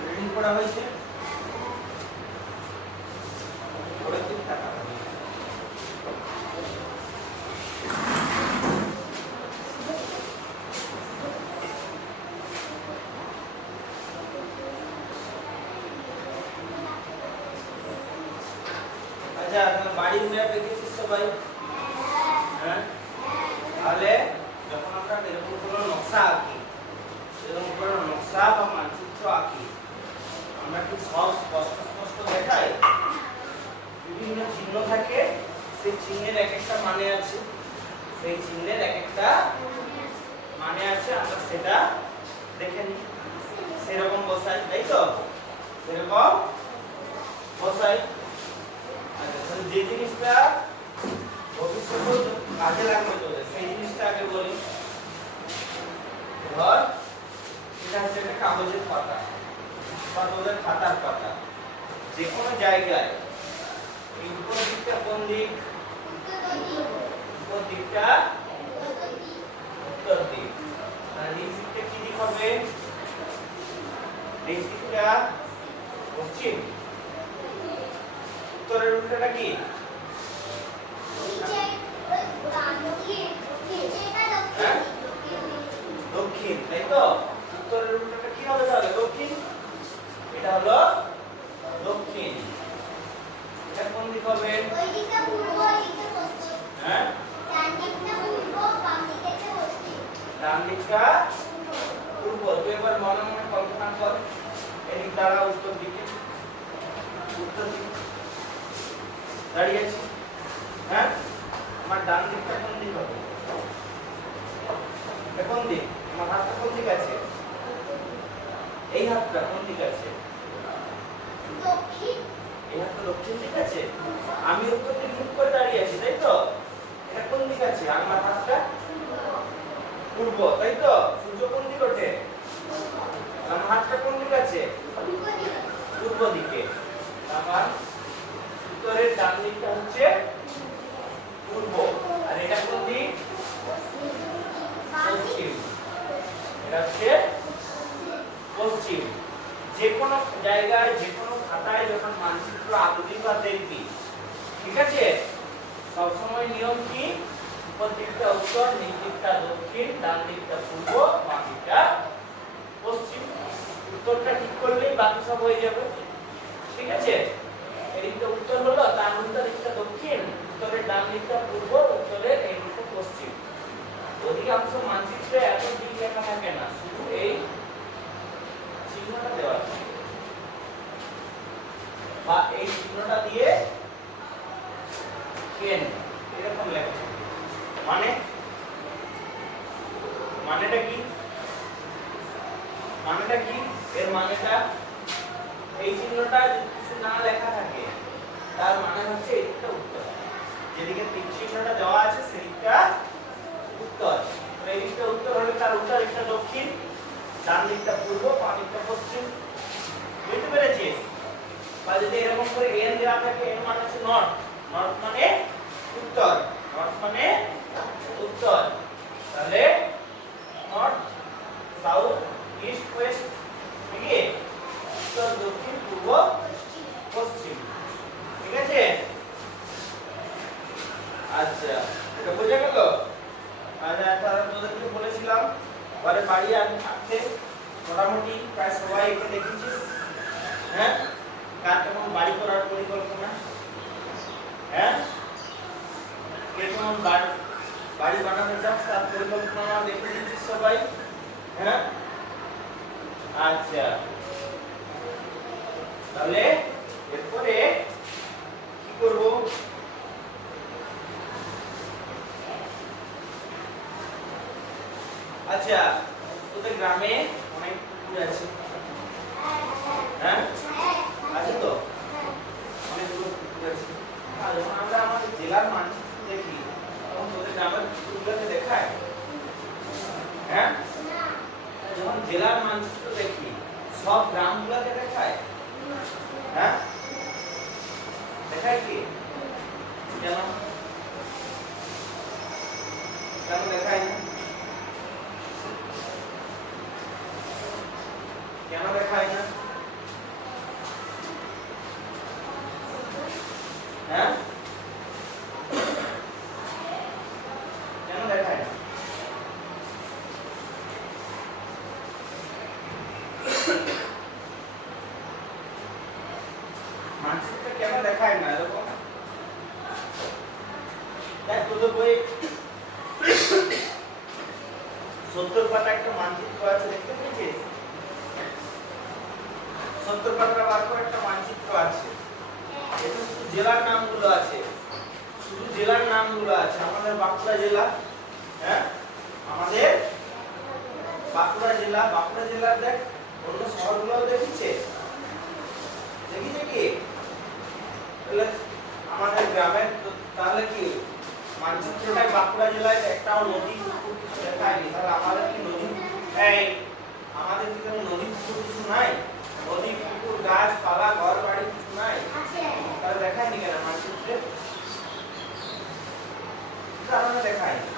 Reading করা হয়েছে পরের দিন টাকা আচ্ছা বাড়ির ম্যাপ দেখেছিস সবাই হ্যাঁ তাহলে যখন আমরা এরকম কোনো নকশা আঁকি এরকম কোনো নকশা বা মানচিত্র আঁকি আমরা কি সব স্পষ্ট স্পষ্ট দেখাই বিভিন্ন চিহ্ন থাকে সেই চিহ্নের এক একটা মানে আছে সেই চিহ্নের এক একটা মানে আছে আমরা সেটা দেখে নিই সেরকম বসাই তাই তো সেরকম বসাই যে জিনিসটা ভবিষ্যতে কাজে লাগবে তোদের সেই জিনিসটা আগে বলি ধর এটা হচ্ছে একটা কাগজের পাতা বা তোদের খাতার পাতা যে কোনো জায়গায় এই উপর দিকটা কোন দিক উপর দিকটা উত্তর দিক আর নিচ দিকটা কি দিক হবে নিচ দিকটা পশ্চিম উত্তরের উল্টোটা কি দক্ষিণ তাই তো উত্তরের উল্টোটা কি হবে তাহলে দক্ষিণ এটা হলো দক্ষিণ এটা কোন দিক হবে ওই দিকটা পূর্ব ওই দিকটা পশ্চিম হ্যাঁ ডান দিকটা পূর্ব বাম দিকটা পশ্চিম ডান দিকটা পূর্ব তুই এবার মনে মনে কল্পনা কর এদিক দ্বারা উত্তর দিকে দাঁড়িয়ে আছি হ্যাঁ আমার ডান দিকটা কোন দিক হবে কোন দিক আমার হাতটা কোন দিক আছে এই হাতটা কোন দিক আছে দক্ষিণ এই হাতটা দক্ষিণ দিক আছে আমি উত্তর দিক মুখ করে দাঁড়িয়ে আছি তাই তো এটা কোন দিক আছে আমার হাতটা পূর্ব তাই তো সূর্য কোন দিকে ওঠে আমার হাতটা কোন দিক আছে পূর্ব দিকে আমার উত্তরের ডান দিকটা হচ্ছে পূর্ব আর এটা কোন দিক পশ্চিম এটা হচ্ছে পশ্চিম যে কোনো জায়গায় যে কোনো খাতায় যখন মানচিত্র আঁকবি বা দেখবি ঠিক আছে সব সময় নিয়ম কি উপর দিকটা উত্তর নিচ দিকটা দক্ষিণ ডান দিকটা পূর্ব বাম দিকটা পশ্চিম উত্তরটা ঠিক করলেই বাকি সব হয়ে যাবে ঠিক আছে এদিকটা উত্তর হলো তার উল্টো দিকটা দক্ষিণ উত্তরের ডান দিকটা পূর্ব উত্তরের এই দিকটা পশ্চিম অধিকাংশ মানচিত্রে এত দিক লেখা থাকে না শুধু এই চিহ্নটা দেওয়া থাকে বা এই চিহ্নটা দিয়ে কেন এরকম লেখা থাকে মানে মানেটা কি এর মানেটা এই চিহ্নটা কিছু না লেখা থাকে তার মানে হচ্ছে এইটা উত্তর যেদিকে তীর চিহ্নটা দেওয়া আছে সেদিকটা উত্তর এই দিকটা উত্তর হলে তার উত্তর দিকটা দক্ষিণ ডান দিকটা পূর্ব বাম দিকটা পশ্চিম বুঝতে পেরেছিস বা যদি এরকম করে এন দেওয়া থাকে এর মানে হচ্ছে নর্থ নর্থ মানে উত্তর নর্থ মানে উত্তর তাহলে নর্থ সাউথ ইস্ট ওয়েস্ট ঠিক আছে উত্তর দক্ষিণ পূর্ব পশ্চিম ঠিক আছে আচ্ছা এটা বোঝা গেল আচ্ছা তাহলে তোদেরকে বলেছিলাম পরে বাড়ি আসতে মোটামুটি প্রায় সবাই একে দেখেছিস হ্যাঁ কার কেমন বাড়ি করার পরিকল্পনা হ্যাঁ কে কেমন বাড়ি বানাতে চাস তার পরিকল্পনা দেখে নিচ্ছিস সবাই হ্যাঁ আচ্ছা তাহলে এরপরে কি করব আচ্ছা তোদের গ্রামে অনেক পুকুর আছে হ্যাঁ আছে তো অনেকগুলো পুকুর আছে আর যখন আমরা আমাদের জেলার মানচিত্র দেখি তখন তোদের গ্রামের পুকুরগুলোকে দেখায় হ্যাঁ যখন জেলার মানচিত্র দেখি সব গ্রামগুলোকে দেখায় হ্যাঁ দেখায় কি কেন কেন দেখায় না কেন দেখায় না মানচিত্র কেন দেখায় না এরকম? দেখ তোদের বই 70 পাতা একটা মানচিত্র আছে, দেখতে পেয়েছিস? 70 পাতার বার করে একটা মানচিত্র আছে। এটা শুধু জেলার নামগুলো আছে, শুধু জেলার নামগুলো আছে। আমাদের বাঁকুড়া জেলা, হ্যাঁ আমাদের বাঁকুড়া জেলার দেখ অন্য শহরগুলো দেখিছে, দেখিছে কি? তাহলে আমাদের গ্রামের তাহলে কি মানচিত্রটায় বাঁকুড়া জেলায় একটাও নদী পুকুর কিছু দেখায়নি, তাহলে আমাদের কি নদী, এই আমাদের কি কোনো নদী পুকুর কিছু নাই? নদী পুকুর গাছপালা ঘর বাড়ি কিছু নাই? তাহলে দেখায়নি কেন মানচিত্রে? কি কারণে দেখায়নি?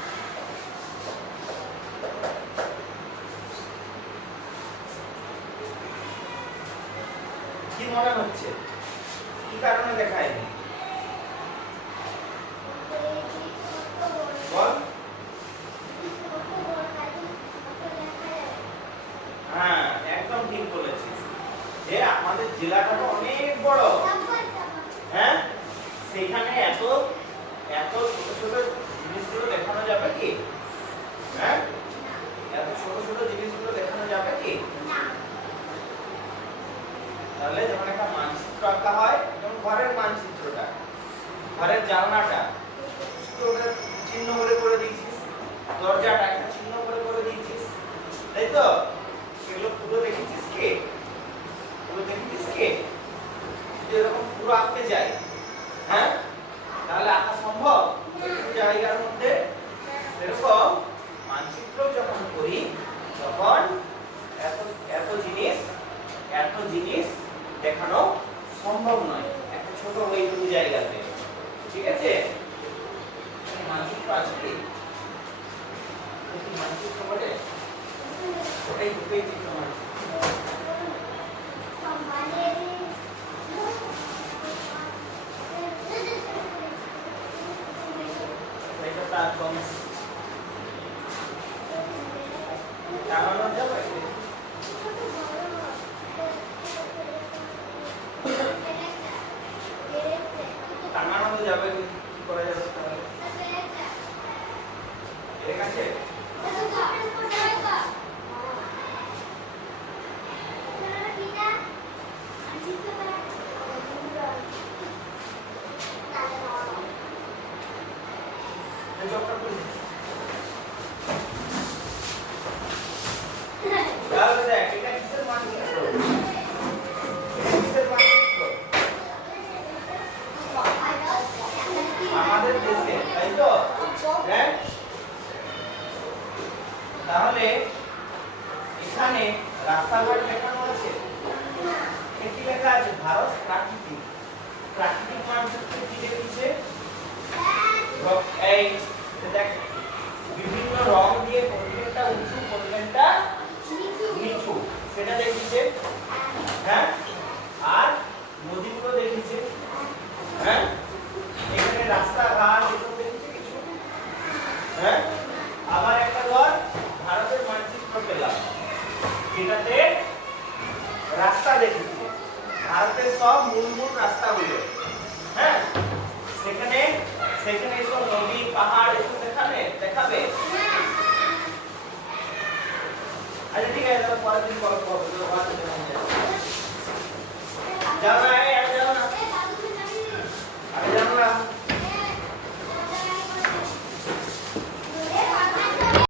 কি মনে হচ্ছে কি কারণে দেখায়নি বল? হ্যাঁ একদম ঠিক বলেছিস যে আমাদের জেলাটা তো অনেক বড়, হ্যাঁ সেখানে এত এত ছোট ছোট জিনিসগুলো দেখানো যাবে কি? হ্যাঁ এত ছোট ছোট জিনিসগুলো দেখানো যাবে কি? তাহলে যখন একটা মানচিত্র আঁকা হয়, যেমন ঘরের মানচিত্রটা, ঘরের জানলাটা ওটা চিহ্ন করে দিয়েছিস, দরজাটা একটা চিহ্ন করে দিয়েছিস, তাই তো? সেগুলো পুরো দেখেছিস কে? পুরো দেখেছিস কে? যদি এরকম পুরো আঁকতে যাই, হ্যাঁ তাহলে আঁকা সম্ভব একটু জায়গার মধ্যে? এরকম মানচিত্র যখন করি তখন এত এত জিনিস দেখানো সম্ভব নয় একটা ছোট ওইটুকু জায়গাতে, ঠিক আছে? মানচিত্র আছে কি? মানচিত্র বলে ওটাই দুটোই চিত্র মানচিত্র। এটা প্ল্যাটফর্ম টাঙানো যাবে, টাঙানো যাবে, কি করা যাবে তাহলে? ঠিক আছে তাহলে দেখ এটা কিসের মানচিত্র? কিসের মানচিত্র? আমাদের দেশে, তাই তো? হ্যাঁ তাহলে এখানে রাস্তাঘাট দেখানো আছে, কি লেখা আছে? ভারত প্রাকৃতিক মানচিত্র কি লিখেছে? এই দেখ বিভিন্ন রং দিয়ে কোনটা উঁচু কোনটা নিচু সেটা দেখিছে, হ্যাঁ আর নদীগুলো দেখিছে, হ্যাঁ এখানে রাস্তাঘাট এসব দেখিছে কিছু, হ্যাঁ আবার একটা ধর ভারতের মানচিত্র পেলাম যেটাতে রাস্তা দেখিছে, ভারতের সব মূল রাস্তাগুলো, হ্যাঁ সেখানে সব নদী পাহাড় এসব দেখাবে। আচ্ছা ঠিক আছে, পরের দিন পরে যাও না